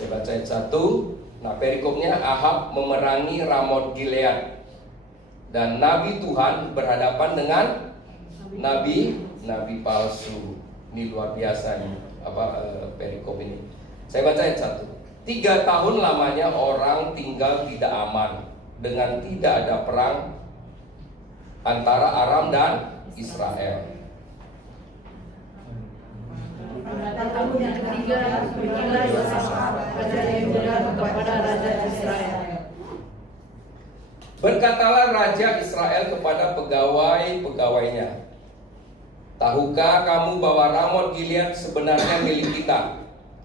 Saya baca ayat 1. Nah, perikopnya, Ahab memerangi Ramot Gilead, dan Nabi Tuhan berhadapan dengan nabi palsu. Ini luar biasa nih, perikop ini. Saya baca ayat 1. 3 tahun lamanya orang tinggal tidak aman, dengan tidak ada perang antara Aram dan Israel. Pada tahun yang ketiga, pergilah Yosafat, raja Yehuda, kepada raja Israel. Berkatalah raja Israel kepada pegawai-pegawainya, tahukah kamu bahwa Ramot Gilead sebenarnya milik kita,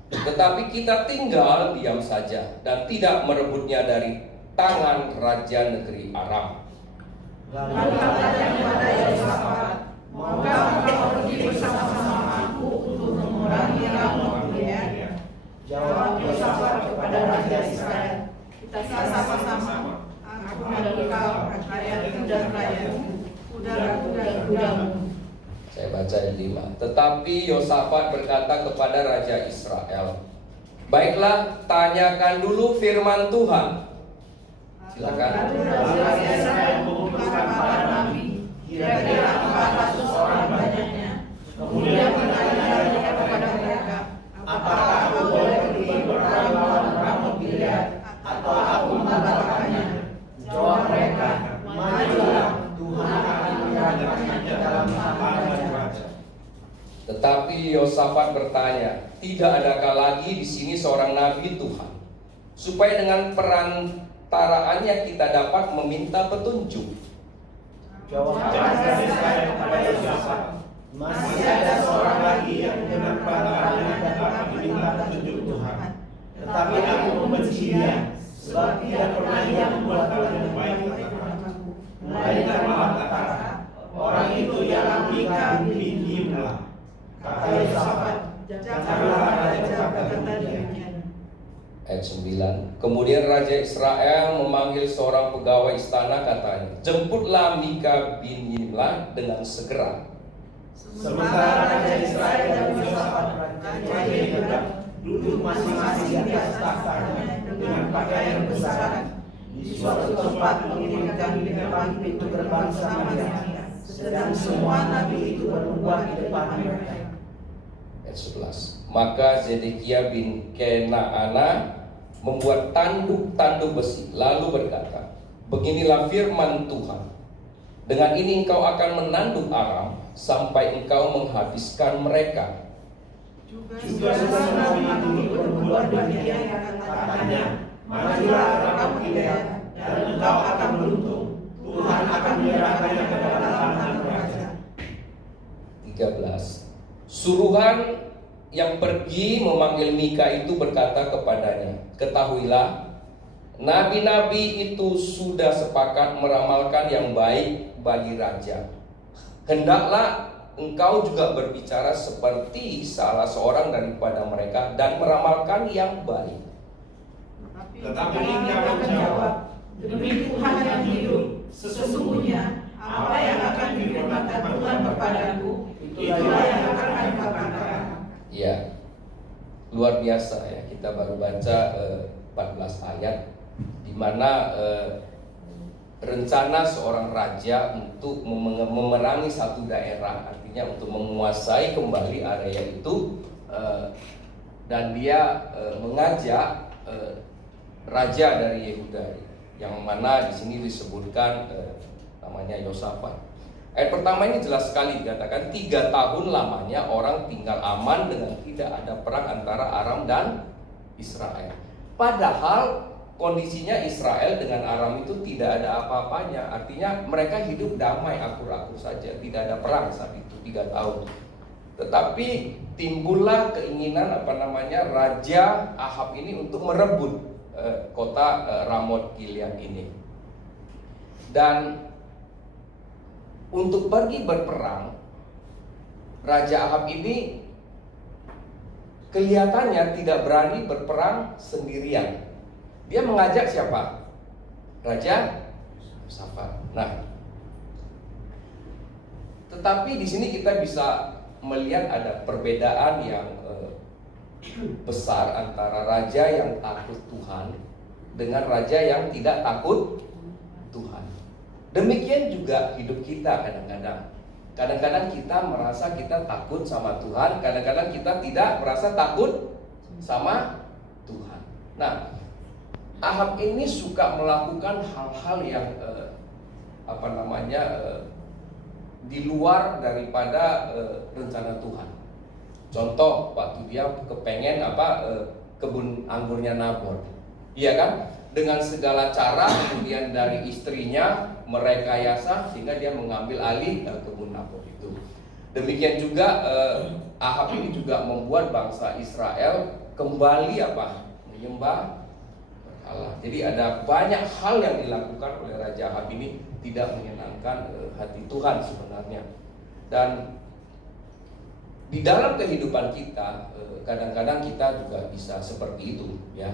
tetapi kita tinggal diam saja dan tidak merebutnya dari tangan raja negeri Aram. Lalu katanya kepada Yosafat, maukah engkau pergi bersama-sama aku untuk memerangi Ramot Gilead? Jawab Yosafat kepada raja Israel, kita sama-sama, aku dan engkau, rakyatku dan rakyatmu, kudaku dan kudamu. Saya baca ayat 5. Tetapi Yosafat berkata kepada raja Israel, baiklah, tanyakan dulu firman Tuhan. Silakan. Lalu raja Israel mengumpulkan para nabi, kira-kira 400 orang banyaknya. Kemudian bertanya kepada mereka, apakah aku boleh pergi berperang melawan Ramot Gilead, atau aku membatalkannya? Jawab mereka, majulah, Tuhan akan menyerahkannya ke dalam tangan raja. Tetapi Yosafat bertanya, tidak adakah lagi di sini seorang nabi Tuhan, supaya dengan perantaraannya kita dapat meminta petunjuk? Jawab raja Israel kepada Yosafat, masih ada seorang lagi yang dengan perantaranya dapat meminta petunjuk Tuhan. Tetapi aku membencinya, sebab tidak pernah ia membuat hal yang baik kepadaku. Melainkan malah kata, orang itu ialah Mika bin Imlah. Kata Yosafat, janganlah raja berkata demikian. Ayat 9. Kemudian raja Israel memanggil seorang pegawai istana, katanya, jemputlah Mika bin Imlah dengan segera. Sementara raja Israel dan Yosafat raja Yehuda duduk masing-masing di atas tahtanya dengan pakaian besar di suatu tempat menginginkan di depan pintu gerbang Samaria, sedang semua nabi itu berbuat di depan mereka. Ayat 11. Maka Zedekia bin Kenaana membuat tanduk-tanduk besi, lalu berkata, beginilah firman Tuhan, dengan ini engkau akan menanduk Aram sampai engkau menghabiskan mereka. Juga nabi itu berbuat demikian, katanya, majulah Ramot Gilead, dan engkau akan beruntung. Tuhan akan menyerahkannya ke dalam tangan raja. 13. Suruhan yang pergi memanggil Mika itu berkata kepadanya, ketahuilah, nabi-nabi itu sudah sepakat meramalkan yang baik bagi raja. Hendaklah engkau juga berbicara seperti salah seorang daripada mereka dan meramalkan yang baik. Tetapi Mika menjawab, demi Tuhan yang hidup, sesungguhnya apa yang akan difirmankan Tuhan kepadaku, itulah yang akan aku katakan. Ya, luar biasa ya. Kita baru baca 14 ayat, di mana rencana seorang raja untuk memerangi satu daerah, artinya untuk menguasai kembali area itu, dan dia mengajak raja dari Yehuda, yang mana di sini disebutkan namanya Yosafat. Ayat pertama ini jelas sekali dikatakan 3 tahun lamanya orang tinggal aman dengan tidak ada perang antara Aram dan Israel. Padahal kondisinya Israel dengan Aram itu tidak ada apa-apanya. Artinya mereka hidup damai, akur-akur saja, tidak ada perang saat itu 3 tahun. Tetapi timbullah keinginan Raja Ahab ini untuk merebut kota Ramot Gilead ini. Dan untuk pergi berperang, Raja Ahab ini kelihatannya tidak berani berperang sendirian. Dia mengajak siapa? Raja Yosafat. Nah, tetapi di sini kita bisa melihat ada perbedaan yang besar antara raja yang takut Tuhan dengan raja yang tidak takut Tuhan. Demikian juga hidup kita kadang-kadang. Kadang-kadang kita merasa kita takut sama Tuhan, kadang-kadang kita tidak merasa takut sama Tuhan. Nah, Ahab ini suka melakukan hal-hal yang di luar daripada rencana Tuhan. Contoh, waktu dia kepengen kebun anggurnya Nabot, iya kan? Dengan segala cara kemudian dari istrinya merekayasa sehingga dia mengambil alih kebun Nabot itu. Demikian juga Ahab ini juga membuat bangsa Israel kembali menyembah berhala. Jadi ada banyak hal yang dilakukan oleh Raja Ahab ini tidak menyenangkan hati Tuhan sebenarnya. Dan di dalam kehidupan kita kadang-kadang kita juga bisa seperti itu, ya.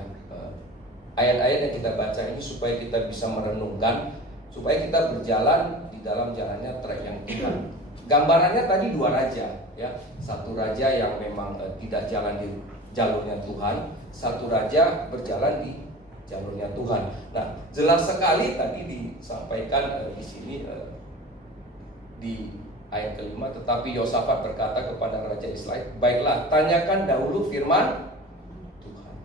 Ayat-ayat yang kita baca ini supaya kita bisa merenungkan, supaya kita berjalan di dalam jalannya track yang Tuhan. Gambarannya tadi dua raja, ya. Satu raja yang memang tidak jalan di jalurnya Tuhan, satu raja berjalan di jalurnya Tuhan. Nah, jelas sekali tadi disampaikan di sini di ayat kelima, tetapi Yosafat berkata kepada Raja Israel, baiklah, tanyakan dahulu firman Tuhan.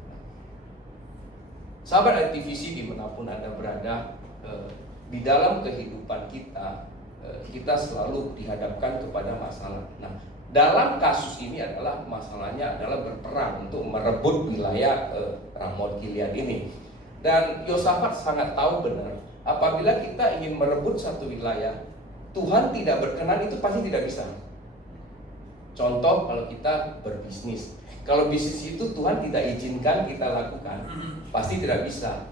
Sahabat aktivisi dimanapun Anda berada, di dalam kehidupan kita, kita selalu dihadapkan kepada masalah. Nah, dalam kasus ini adalah masalahnya adalah berperang untuk merebut wilayah Ramot Gilead ini. Dan Yosafat sangat tahu benar, apabila kita ingin merebut satu wilayah, Tuhan tidak berkenan, itu pasti tidak bisa. Contoh, kalau kita berbisnis, kalau bisnis itu Tuhan tidak izinkan kita lakukan, pasti tidak bisa.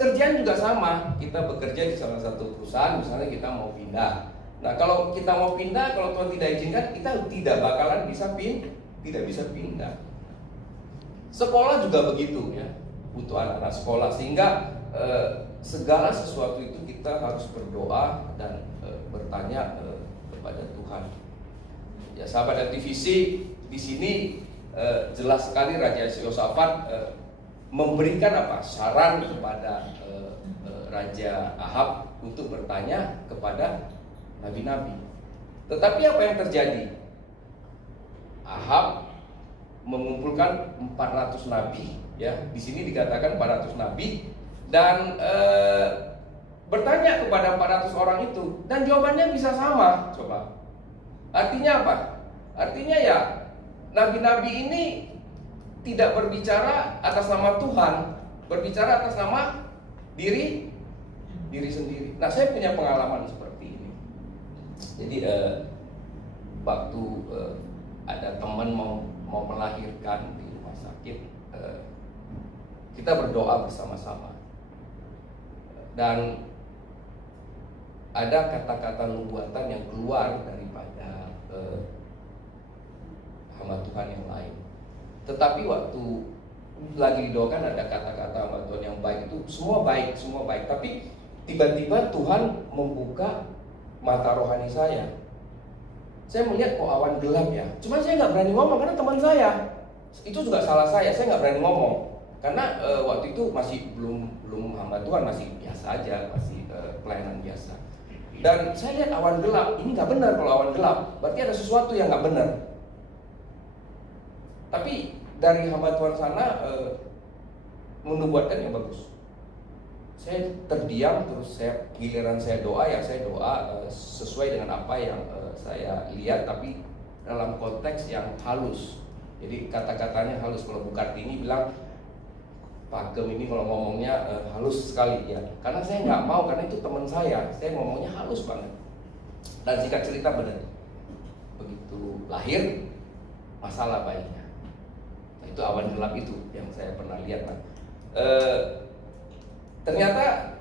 Kerjaan juga sama, kita bekerja di salah satu perusahaan, misalnya kita mau pindah. Nah, kalau kita mau pindah, kalau Tuhan tidak izinkan, kita tidak bakalan tidak bisa pindah. Sekolah juga begitu, ya, butuh anak-anak sekolah, sehingga segala sesuatu itu kita harus berdoa dan bertanya kepada Tuhan. Ya, sahabat aktivisi, di sini jelas sekali Raja Yosafat memberikan saran kepada Raja Ahab untuk bertanya kepada nabi-nabi. Tetapi apa yang terjadi? Ahab mengumpulkan 400 nabi, ya. Di sini dikatakan 400 nabi, dan bertanya kepada 400 orang itu, dan jawabannya bisa sama. Coba. Artinya apa? Artinya ya, nabi-nabi ini tidak berbicara atas nama Tuhan, berbicara atas nama diri sendiri. Nah, saya punya pengalaman seperti ini. Jadi waktu ada teman mau melahirkan di rumah sakit, kita berdoa bersama-sama, dan ada kata-kata nubuatan yang keluar daripada hamba Tuhan yang lain. Tetapi waktu lagi didoakan ada kata-kata hamba Tuhan yang baik, itu semua baik. Tapi tiba-tiba Tuhan membuka mata rohani saya. Saya melihat kok awan gelap, ya. Cuman saya nggak berani ngomong karena teman saya. Itu juga salah saya nggak berani ngomong. Karena waktu itu masih belum hamba Tuhan, masih biasa aja, masih pelayanan biasa. Dan saya lihat awan gelap, ini nggak benar. Kalau awan gelap, berarti ada sesuatu yang nggak benar. Tapi dari hamba Tuhan sana menubuatkan yang bagus. Saya terdiam, terus giliran saya doa, ya saya doa sesuai dengan apa yang saya lihat, tapi dalam konteks yang halus. Jadi kata-katanya halus. Kalau Bu Kartini bilang, Pak Gem ini kalau ngomongnya halus sekali, ya. Karena saya nggak mau, karena itu teman saya ngomongnya halus banget. Dan singkat cerita benar, begitu lahir masalah bayinya. Nah, itu awan gelap itu yang saya pernah lihat. Ternyata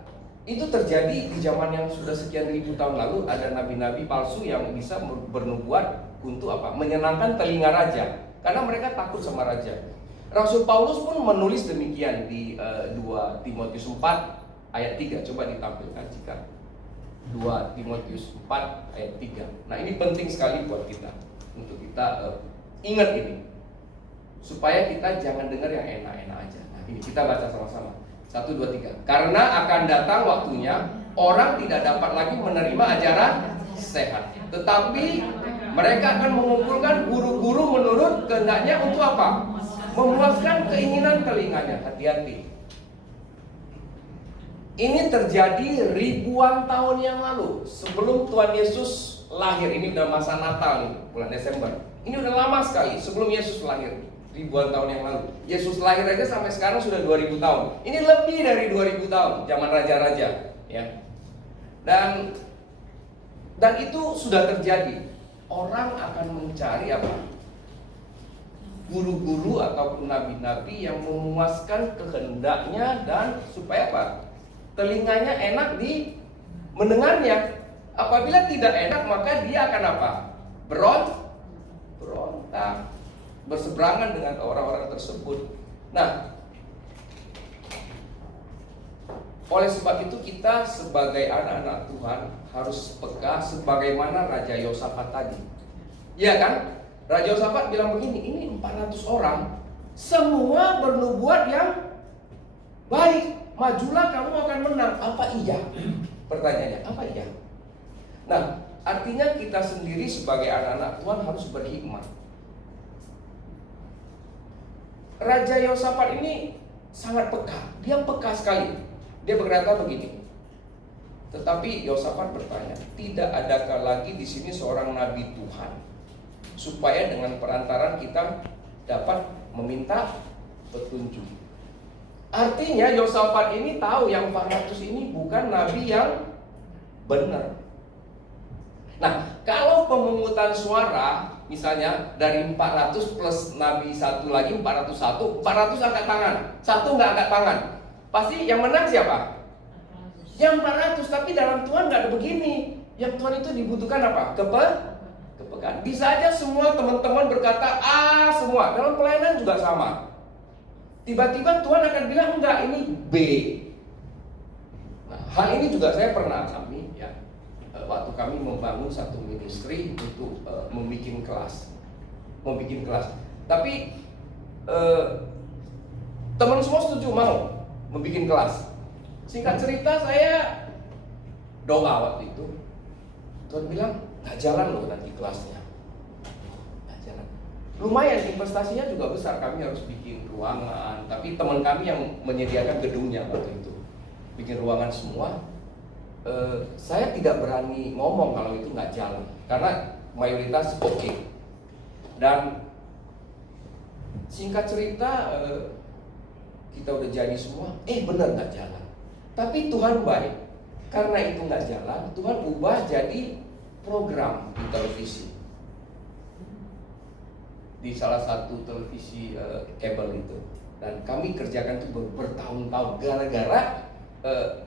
itu terjadi di zaman yang sudah sekian ribu tahun lalu. Ada nabi-nabi palsu yang bisa bernubuat untuk menyenangkan telinga raja, karena mereka takut sama raja. Rasul Paulus pun menulis demikian di 2 Timotius 4 ayat 3. Coba ditampilkan jika 2 Timotius 4 ayat 3. Nah, ini penting sekali buat kita, untuk kita ingat ini. supaya kita jangan dengar yang enak-enak aja. Nah, ini kita baca sama-sama. 1, 2, 3. Karena akan datang waktunya orang tidak dapat lagi menerima ajaran sehat, tetapi mereka akan mengumpulkan guru-guru menurut kehendaknya untuk apa? Memuaskan keinginan telinganya. Hati-hati. Ini terjadi ribuan tahun yang lalu, sebelum Tuhan Yesus lahir. Ini udah masa Natal nih, bulan Desember. Ini udah lama sekali sebelum Yesus lahir, ribuan tahun yang lalu. Yesus lahir aja sampai sekarang sudah 2000 tahun. Ini lebih dari 2000 tahun, zaman raja-raja, ya. Dan itu sudah terjadi. Orang akan mencari apa? Guru-guru ataupun nabi-nabi yang memuaskan kehendaknya dan supaya apa? Telinganya enak di mendengarnya. Apabila tidak enak, maka dia akan apa? Berontak, berseberangan dengan orang-orang tersebut. Nah, oleh sebab itu kita sebagai anak-anak Tuhan harus peka sebagaimana Raja Yosafat tadi. Iya kan? Raja Yosafat bilang begini, ini 400 orang semua bernubuat yang baik. Majulah, kamu akan menang. Apa iya? Pertanyaannya, apa iya? Nah, artinya kita sendiri sebagai anak-anak Tuhan harus berhikmat. Raja Yosafat ini sangat peka. Dia peka sekali. Dia berkata begini. Tetapi Yosafat bertanya, tidak adakah lagi di sini seorang nabi Tuhan, supaya dengan perantaran kita dapat meminta petunjuk? Artinya Yosafat ini tahu yang 400 ini bukan nabi yang benar. Nah, kalau pemungutan suara misalnya dari 400 plus nabi satu lagi 401, 400 angkat tangan, satu nggak angkat tangan, pasti yang menang siapa? Yang 400. Tapi dalam Tuhan nggak ada begini. Yang Tuhan itu dibutuhkan apa? Kepekaan. Bisa aja semua teman-teman berkata A semua. Dalam pelayanan juga sama. Tiba-tiba Tuhan akan bilang enggak, ini B. Nah, hal ini juga saya pernah alami ya. Waktu kami membangun satu ministry untuk membuat kelas. Tapi teman semua setuju mau membuat kelas. Singkat cerita, saya doa waktu itu. Tuhan bilang nggak jalan loh nanti kelasnya. Nggak jalan. Lumayan investasinya juga besar. Kami harus bikin ruangan. Tapi teman kami yang menyediakan gedungnya waktu itu bikin ruangan semua. Saya tidak berani ngomong kalau itu nggak jalan karena mayoritas oke. Dan singkat cerita kita udah janji semua, benar nggak jalan. Tapi Tuhan baik, karena itu nggak jalan, Tuhan ubah jadi program di televisi, di salah satu televisi kabel itu. Dan kami kerjakan itu bertahun-tahun gara-gara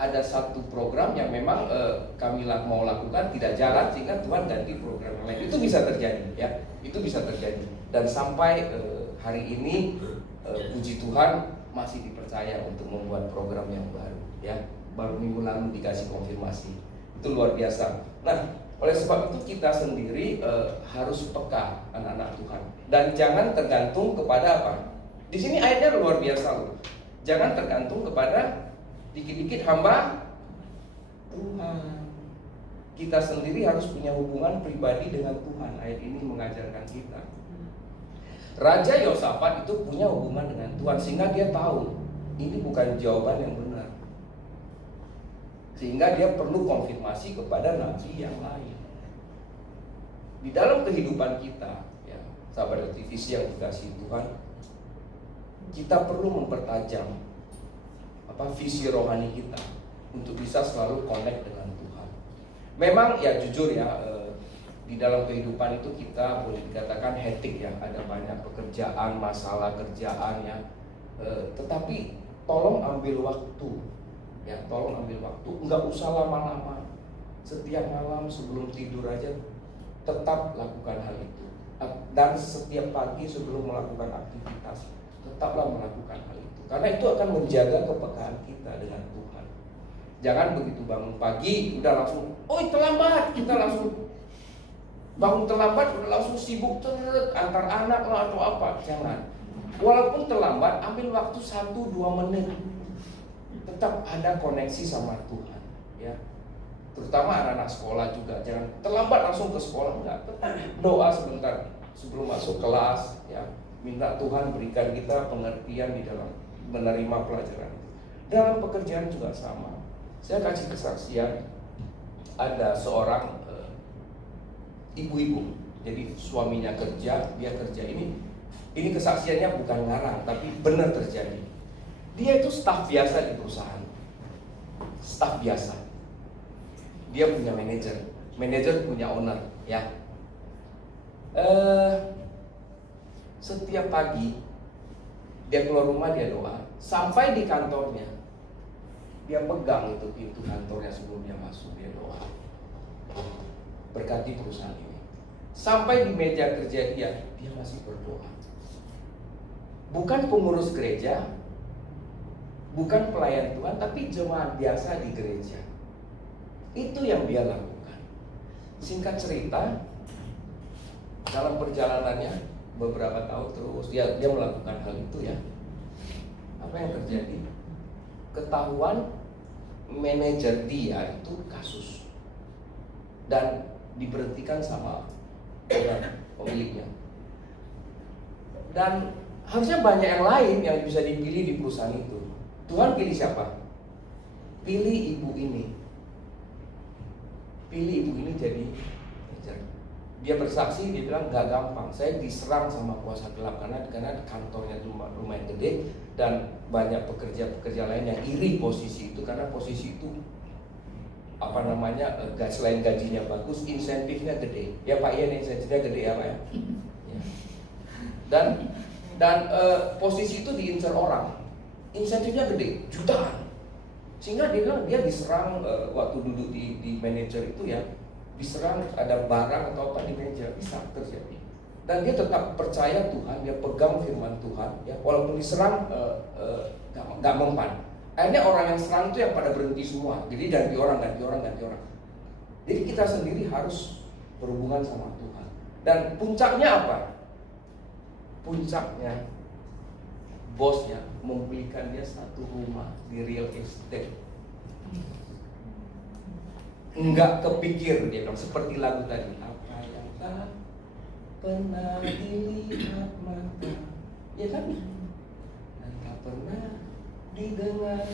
ada satu program yang memang kami mau lakukan tidak jalan sehingga Tuhan ganti program yang lain. Itu bisa terjadi ya, itu bisa terjadi. Dan sampai hari ini puji Tuhan masih dipercaya untuk membuat program yang baru ya. Baru minggu lalu dikasih konfirmasi. Itu luar biasa. Nah, oleh sebab itu kita sendiri harus peka anak-anak Tuhan dan jangan tergantung kepada apa. Di sini ayatnya luar biasa loh. Jangan tergantung kepada dikit-dikit hamba Tuhan. Kita sendiri harus punya hubungan pribadi dengan Tuhan. Ayat ini mengajarkan kita. Raja Yosafat itu punya hubungan dengan Tuhan sehingga dia tahu ini bukan jawaban yang benar. Sehingga dia perlu konfirmasi kepada nabi yang lain. Di dalam kehidupan kita, ya, sahabat televisi yang dikasihi Tuhan, kita perlu mempertajam visi rohani kita untuk bisa selalu connect dengan Tuhan. Memang ya jujur ya, di dalam kehidupan itu kita boleh dikatakan hektik ya, ada banyak pekerjaan, masalah kerjaan ya. Tetapi tolong ambil waktu, ya tolong ambil waktu, nggak usah lama-lama. Setiap malam sebelum tidur aja tetap lakukan hal itu. Dan setiap pagi sebelum melakukan aktivitas tetaplah melakukan hal itu. Karena itu akan menjaga kepekaan kita dengan Tuhan. Jangan begitu bangun pagi udah langsung, terlambat, kita langsung bangun terlambat udah langsung sibuk antar anak lah atau apa. Jangan. Walaupun terlambat, ambil waktu 1-2 menit, tetap ada koneksi sama Tuhan, ya. Terutama anak-anak sekolah juga, jangan terlambat langsung ke sekolah, enggak. Tetap doa sebentar sebelum masuk kelas, ya. Minta Tuhan berikan kita pengertian di dalam menerima pelajaran. Dalam pekerjaan juga sama. Saya kasih kesaksian, ada seorang ibu-ibu, jadi suaminya kerja, dia kerja. Ini kesaksiannya bukan ngarang, tapi benar terjadi. Dia itu staf biasa di perusahaan, staf biasa. Dia punya manajer punya owner, ya. Setiap pagi dia keluar rumah, dia doa. Sampai di kantornya, dia pegang itu pintu kantornya sebelum dia masuk, dia doa. Berkati perusahaan ini. Sampai di meja kerja dia masih berdoa. Bukan pengurus gereja, bukan pelayan Tuhan, tapi jemaat biasa di gereja. Itu yang dia lakukan. Singkat cerita, dalam perjalanannya beberapa tahun terus dia melakukan hal itu, ya. Apa yang terjadi? Ketahuan manajer dia itu kasus dan diberhentikan sama pemiliknya. Dan harusnya banyak yang lain yang bisa dipilih di perusahaan itu. Tuhan pilih siapa? Pilih ibu ini. Pilih ibu ini jadi manajer. Dia bersaksi, dia bilang gak gampang. Saya diserang sama kuasa gelap karena kantornya lumayan gede dan banyak pekerja-pekerja lain yang iri posisi itu karena posisi itu selain gajinya bagus, insentifnya gede. Ya Pak Ian, insentifnya gede ya Pak ya. Dan posisi itu diincar orang, insentifnya gede, jutaan. Sehingga dia bilang dia diserang waktu duduk di manajer itu, ya, diserang ada barang atau apa di meja, bisa terjadi. Dan dia tetap percaya Tuhan, dia pegang firman Tuhan, ya, walaupun diserang gak mempan. Akhirnya orang yang serang itu yang pada berhenti semua. Jadi ganti orang. Jadi kita sendiri harus berhubungan sama Tuhan. Dan puncaknya apa? Puncaknya bosnya membelikan dia satu rumah di real estate. Enggak kepikir, dia bilang seperti lagu tadi, apa yang tak pernah dilihat mata, ya kan? Dan tak pernah didengar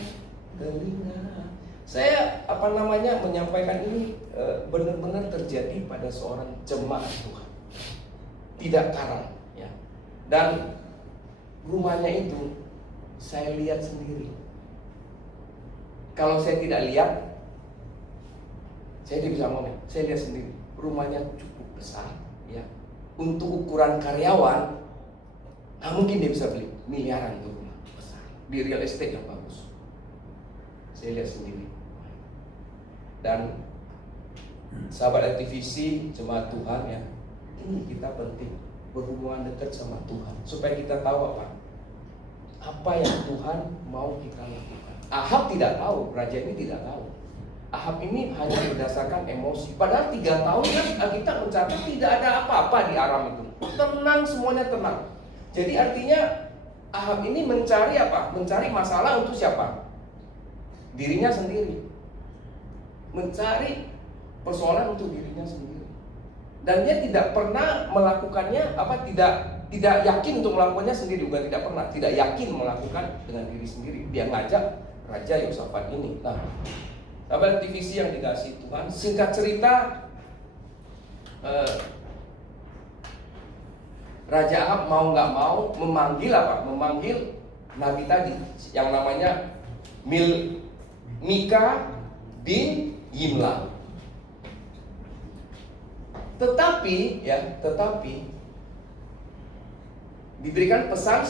telinga. Saya menyampaikan ini benar-benar terjadi pada seorang jemaat Tuhan, tidak karang, ya. Dan rumahnya itu saya lihat sendiri. Kalau saya tidak lihat, saya tidak bisa ngomong. Saya lihat sendiri, rumahnya cukup besar, ya. Untuk ukuran karyawan, nggak mungkin dia bisa beli miliaran itu rumah besar di real estate yang bagus. Saya lihat sendiri. Dan sahabat aktivisi jemaat Tuhan, ya, ini kita penting berhubungan dekat sama Tuhan supaya kita tahu apa yang Tuhan mau kita lakukan. Ahab tidak tahu, raja ini tidak tahu. Ahab ini hanya berdasarkan emosi. Padahal 3 tahun kan kita mencatat tidak ada apa-apa di Aram itu. Tenang, semuanya tenang. Jadi artinya Ahab ini mencari apa? Mencari masalah untuk siapa? Dirinya sendiri. Mencari persoalan untuk dirinya sendiri. Dan dia tidak pernah melakukannya, tidak yakin untuk melakukannya sendiri, bukan tidak pernah, tidak yakin melakukan dengan diri sendiri. Dia ngajak Raja Yosafat ini. Nah, sahabat divisi yang dikasih Tuhan, singkat cerita, Raja Ahab mau nggak mau memanggil nabi tadi yang namanya Mika bin Yimla. Tetapi diberikan pesan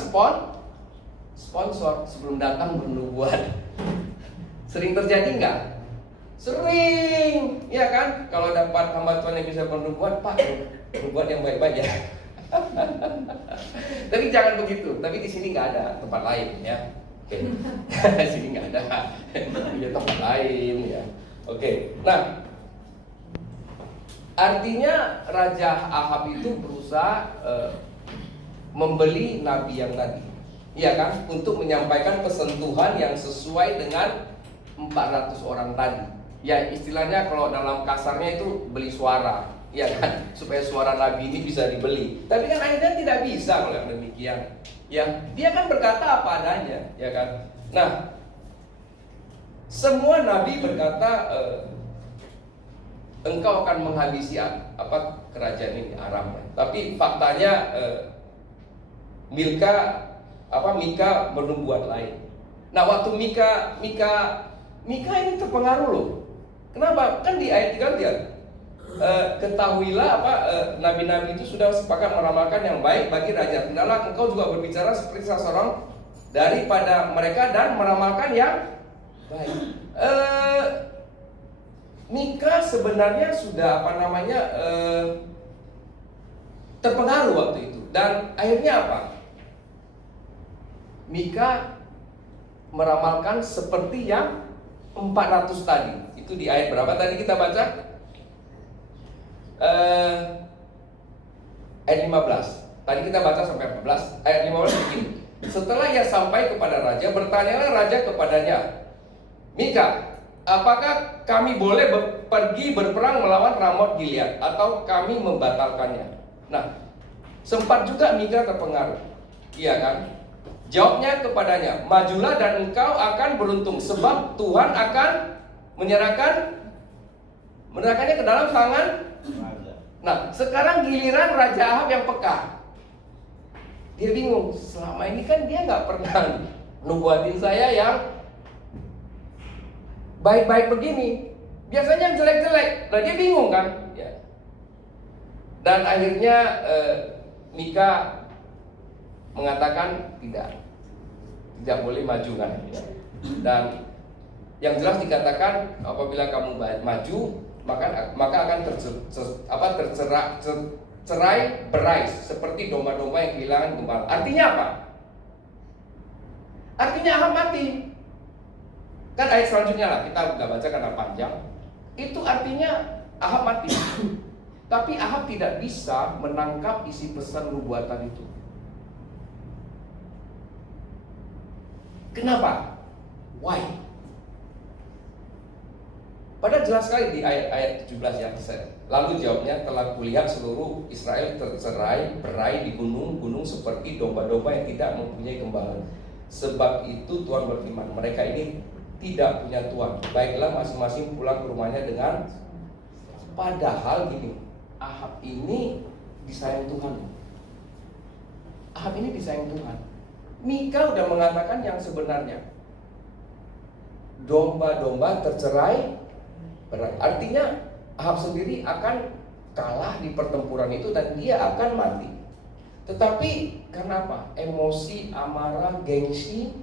sponsor sebelum datang bernubuat. Sering terjadi nggak? Sering, ya kan? Kalau dapat hamba Tuhan yang bisa bernubuat, Pak, bernubuat yang baik-baik ya. Tapi jangan begitu. Tapi di sini nggak ada tempat lain, ya. Oke. Di sini nggak ada. Di tempat lain, ya. Oke. Nah, artinya Raja Ahab itu berusaha membeli nabi yang tadi, iya kan, untuk menyampaikan pesan Tuhan yang sesuai dengan 400 orang tadi. Ya istilahnya kalau dalam kasarnya itu beli suara, iya kan, supaya suara nabi ini bisa dibeli. Tapi kan akhirnya tidak bisa kalau yang demikian. Ya, dia kan berkata apa adanya, ya kan. Nah, semua nabi berkata engkau akan menghabisi kerajaan ini, Aram. Tapi faktanya Mika bernubuat lain. Nah, waktu Mika ini terpengaruh loh. Kenapa? Kan di ayat 3 dia ketahuilah nabi-nabi itu sudah sepakat meramalkan yang baik bagi raja. Hendaklah engkau juga berbicara seperti salah seorang daripada mereka dan meramalkan yang baik. Mika sebenarnya sudah terpengaruh waktu itu. Dan akhirnya apa? Mika meramalkan seperti yang 400 tadi. Itu di ayat berapa tadi kita baca? Ayat 15. Tadi kita baca sampai 14. Ayat 15 begini. Setelah ia sampai kepada raja, bertanyalah raja kepadanya, Mika, apakah kami boleh pergi berperang melawan Ramot Gilead atau kami membatalkannya? Nah, sempat juga Mika terpengaruh. Iya kan? Jawabnya kepadanya, majulah dan engkau akan beruntung, sebab Tuhan akan menyerahkannya ke dalam tangan. Nah, sekarang giliran Raja Ahab yang peka. Dia bingung, selama ini kan dia nggak pernah nubuatin saya yang baik-baik begini. Biasanya yang jelek-jelek. Nah, dia bingung kan? Ya. Dan akhirnya Mika mengatakan tidak boleh maju kan. Dan yang jelas dikatakan apabila kamu maju maka akan tercerai berai seperti domba-domba yang kehilangan gembala. Artinya apa? Artinya Ahab mati. Kan ayat selanjutnya lah, kita nggak baca karena panjang. Itu artinya Ahab mati. Tapi Ahab tidak bisa menangkap isi pesan nubuatan itu. Kenapa? Why? Padahal jelas sekali di ayat 17 yang lalu jawabnya, telah kulihat seluruh Israel tercerai berai di gunung-gunung seperti domba-domba yang tidak mempunyai gembala. Sebab itu Tuhan berfirman, mereka ini tidak punya Tuhan. Baiklah masing-masing pulang ke rumahnya dengan. Padahal gini, Ahab ini disayang Tuhan. Ahab ini disayang Tuhan. Mika udah mengatakan yang sebenarnya. Domba-domba tercerai berai. Artinya Ahab sendiri akan kalah di pertempuran itu dan dia akan mati. Tetapi karena apa? Emosi, amarah, gengsi,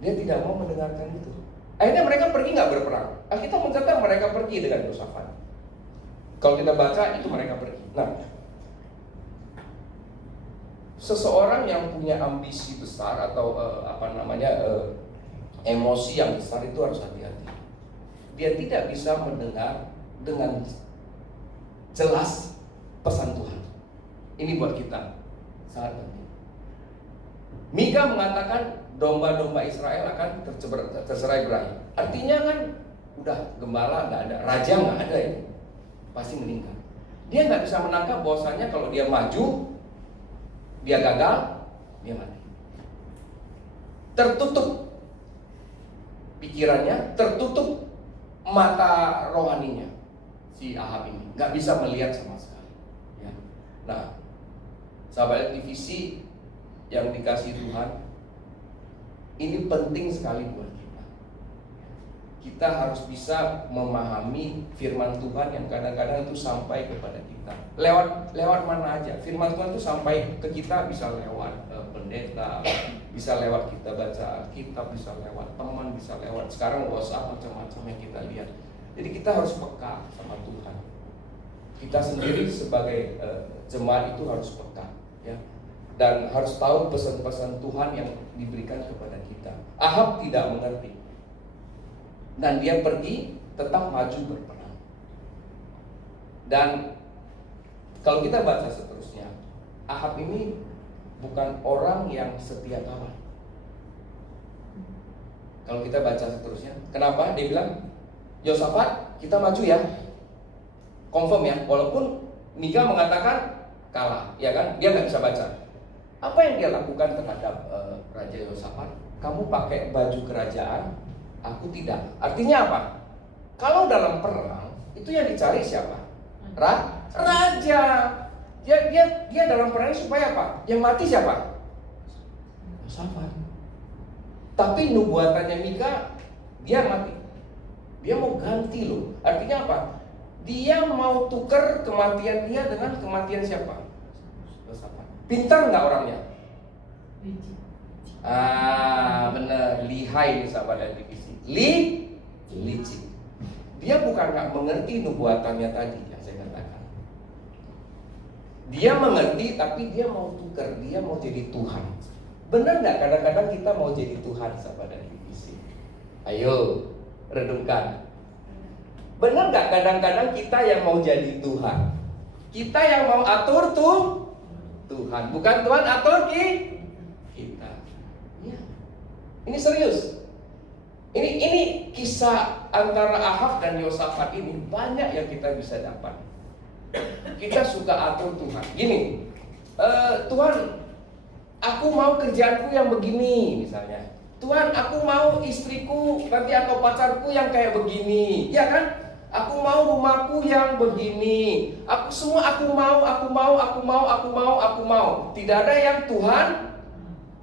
dia tidak mau mendengarkan itu. Akhirnya mereka pergi nggak berperang. Alkitab mencatat mereka pergi dengan Yosafat. Kalau kita baca itu mereka pergi. Nah, seseorang yang punya ambisi besar atau emosi yang besar itu harus hati-hati. Dia tidak bisa mendengar dengan jelas pesan Tuhan. Ini buat kita sangat penting. Mika mengatakan domba-domba Israel akan tercerai berai. Artinya kan udah gembala nggak ada, raja nggak ada ini, pasti meninggal. Dia nggak bisa menangkap bahwasanya kalau dia maju, dia gagal, dia mati. Tertutup pikirannya, tertutup mata rohaninya si Ahab ini, nggak bisa melihat sama sekali. Ya. Nah, sahabat divisi yang dikasih Tuhan, ini penting sekali buat kita. Kita harus bisa memahami firman Tuhan yang kadang-kadang itu sampai kepada kita. Lewat mana aja. Firman Tuhan itu sampai ke kita bisa lewat pendeta, bisa lewat kita baca Alkitab, bisa lewat teman, bisa lewat sekarang WhatsApp, macam-macam yang kita lihat. Jadi kita harus peka sama Tuhan. Kita sendiri sebagai jemaat itu harus peka, ya. Dan harus tahu pesan-pesan Tuhan yang diberikan kepada kita. Ahab tidak mengerti. Dan dia pergi tetap maju berperang. Dan kalau kita baca seterusnya, Ahab ini bukan orang yang setia kawan. Kalau kita baca seterusnya, kenapa dia bilang, Yosafat, kita maju ya, confirm ya, walaupun Mika mengatakan kalah, ya kan, dia nggak bisa baca. Apa yang dia lakukan terhadap Raja Yosafat? Kamu pakai baju kerajaan, aku tidak. Artinya apa? Kalau dalam perang itu yang dicari siapa? Raja. Dia dalam perang supaya apa? Yang mati siapa? Yosafat. Tapi nubuatannya Mika, dia mati. Dia mau ganti loh. Artinya apa? Dia mau tukar kematian dia dengan kematian siapa? Yosafat. Pintar nggak orangnya? Benar, lihai nih sahabat dan divisi. Licik. Dia bukan nggak mengerti nubuatannya tadi yang saya katakan. Dia mengerti, tapi dia mau tukar, dia mau jadi Tuhan. Benar nggak kadang-kadang kita mau jadi Tuhan sahabat dan divisi? Ayo renungkan. Benar nggak kadang-kadang kita yang mau jadi Tuhan? Kita yang mau atur Tuhan, bukan Tuhan atur kita. Ya. Ini serius. Ini kisah antara Ahab dan Yosafat ini banyak yang kita bisa dapat. Kita suka atur Tuhan. Gini, Tuhan, aku mau kerjaanku yang begini misalnya. Tuhan, aku mau istriku nanti atau pacarku yang kayak begini, ya kan? Aku mau rumahku yang begini. Aku mau. Tidak ada yang Tuhan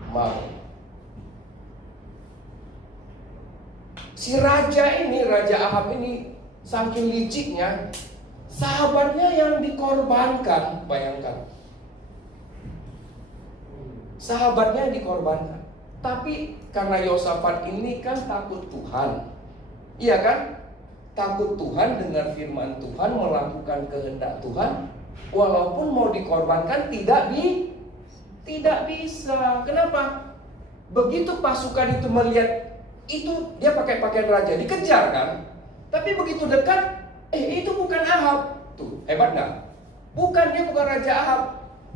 mau. Si raja ini, Raja Ahab ini saking liciknya, sahabatnya yang dikorbankan, bayangkan. Sahabatnya yang dikorbankan. Tapi karena Yosafat ini kan takut Tuhan. Iya kan? Takut Tuhan, dengar firman Tuhan, melakukan kehendak Tuhan, walaupun mau dikorbankan tidak bisa. Kenapa? Begitu pasukan itu melihat itu, dia pakai pakaian raja, dikejar kan? Tapi begitu dekat, itu bukan Ahab. Tuh, hebat nggak? Dia bukan Raja Ahab.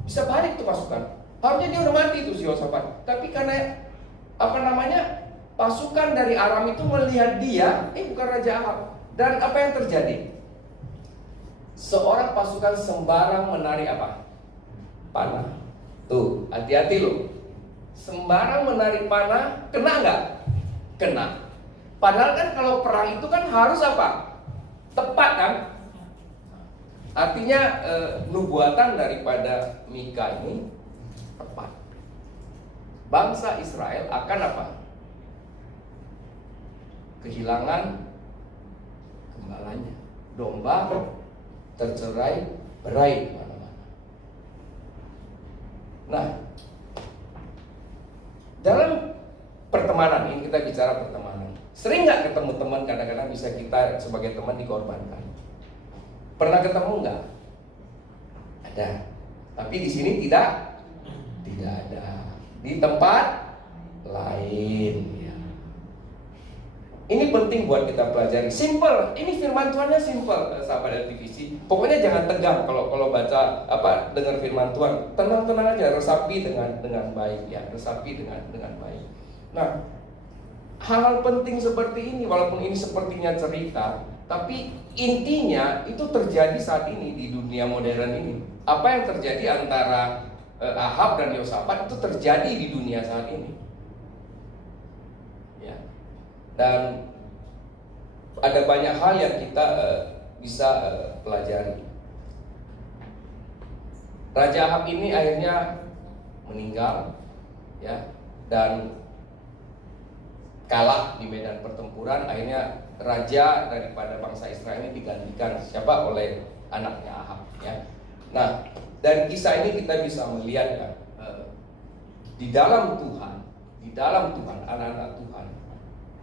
Bisa balik tuh pasukan. Harusnya dia udah mati tuh si Yosafat. Tapi karena pasukan dari Aram itu melihat dia, bukan Raja Ahab. Dan apa yang terjadi? Seorang pasukan sembarang menarik apa? Panah. Tuh, hati-hati loh. Sembarang menarik panah, kena nggak? Kena. Padahal kan kalau perang itu kan harus apa? Tepat kan? Artinya nubuatan daripada Mika ini tepat. Bangsa Israel akan apa? Kehilangan gembalanya. Domba tercerai berai di mana-mana. Nah, dalam pertemanan ini kita bicara pertemanan. Sering nggak ketemu teman, kadang-kadang bisa kita sebagai teman dikorbankan. Pernah ketemu nggak? Ada. Tapi di sini tidak ada. Di tempat lain. Ya. Ini penting buat kita pelajari. Simple. Ini firman Tuhannya simple, sahabat dan divisi. Pokoknya jangan tegang kalau baca dengar firman Tuhan. Tenang-tenang aja, resapi dengan baik ya, resapi dengan baik. Nah, hal penting seperti ini, walaupun ini sepertinya cerita, tapi intinya itu terjadi saat ini di dunia modern ini. Apa yang terjadi antara Ahab dan Yosafat itu terjadi di dunia saat ini. Ya. Dan ada banyak hal yang kita bisa pelajari. Raja Ahab ini akhirnya meninggal, ya, dan kalah di medan pertempuran. Akhirnya raja daripada bangsa Israel ini digantikan siapa? Oleh anaknya Ahab, ya. Nah, dari kisah ini kita bisa melihat ya, di dalam Tuhan, anak-anak Tuhan,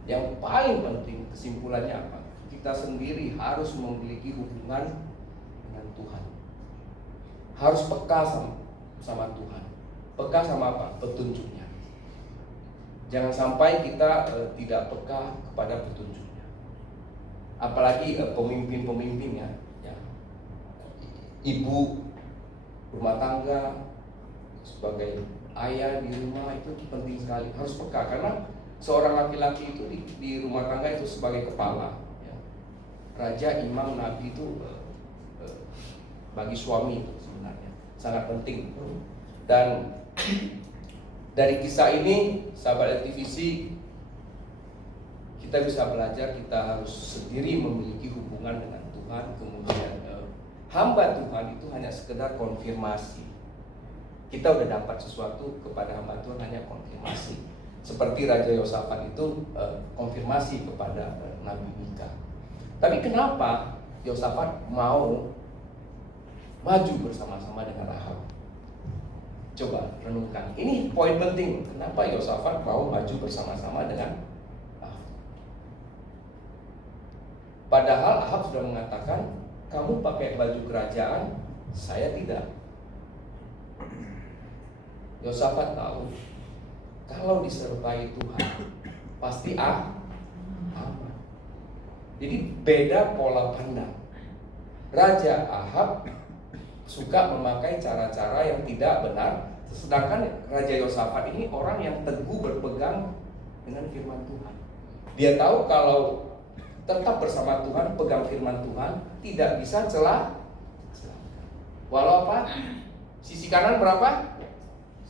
yang paling penting kesimpulannya apa? Kita sendiri harus memiliki hubungan dengan Tuhan. Harus peka sama Tuhan. Peka sama apa? Petunjuknya. Jangan sampai kita tidak peka kepada petunjuknya. Apalagi pemimpin-pemimpinnya, ya. Ibu rumah tangga sebagai ayah di rumah itu penting sekali, harus peka, karena seorang laki-laki itu di rumah tangga itu sebagai kepala, ya. Raja, imam, nabi itu bagi suami itu sebenarnya sangat penting. Dan dari kisah ini, sahabat LTVC, kita bisa belajar kita harus sendiri memiliki hubungan dengan Tuhan. Kemudian hamba Tuhan itu hanya sekedar konfirmasi. Kita udah dapat sesuatu kepada hamba Tuhan, hanya konfirmasi. Seperti Raja Yosafat itu konfirmasi kepada Nabi Mika. Tapi kenapa Yosafat mau maju bersama-sama dengan Ahab? Coba renungkan. Ini poin penting. Kenapa Yosafat mau maju bersama-sama dengan Ahab? Padahal Ahab sudah mengatakan, kamu pakai baju kerajaan, saya tidak. Yosafat tahu kalau disertai Tuhan pasti aman. Jadi beda pola pandang. Raja Ahab suka memakai cara-cara yang tidak benar, sedangkan Raja Yosafat ini orang yang teguh berpegang dengan firman Tuhan. Dia tahu kalau tetap bersama Tuhan, pegang firman Tuhan, tidak bisa celah. Walau apa? Sisi kanan berapa?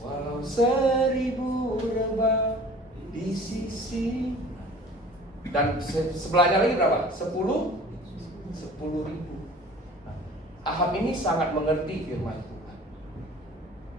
Walau 1000 rebah di sisi, dan sebelahnya lagi berapa? 10.000. Ahab ini sangat mengerti firman Tuhan.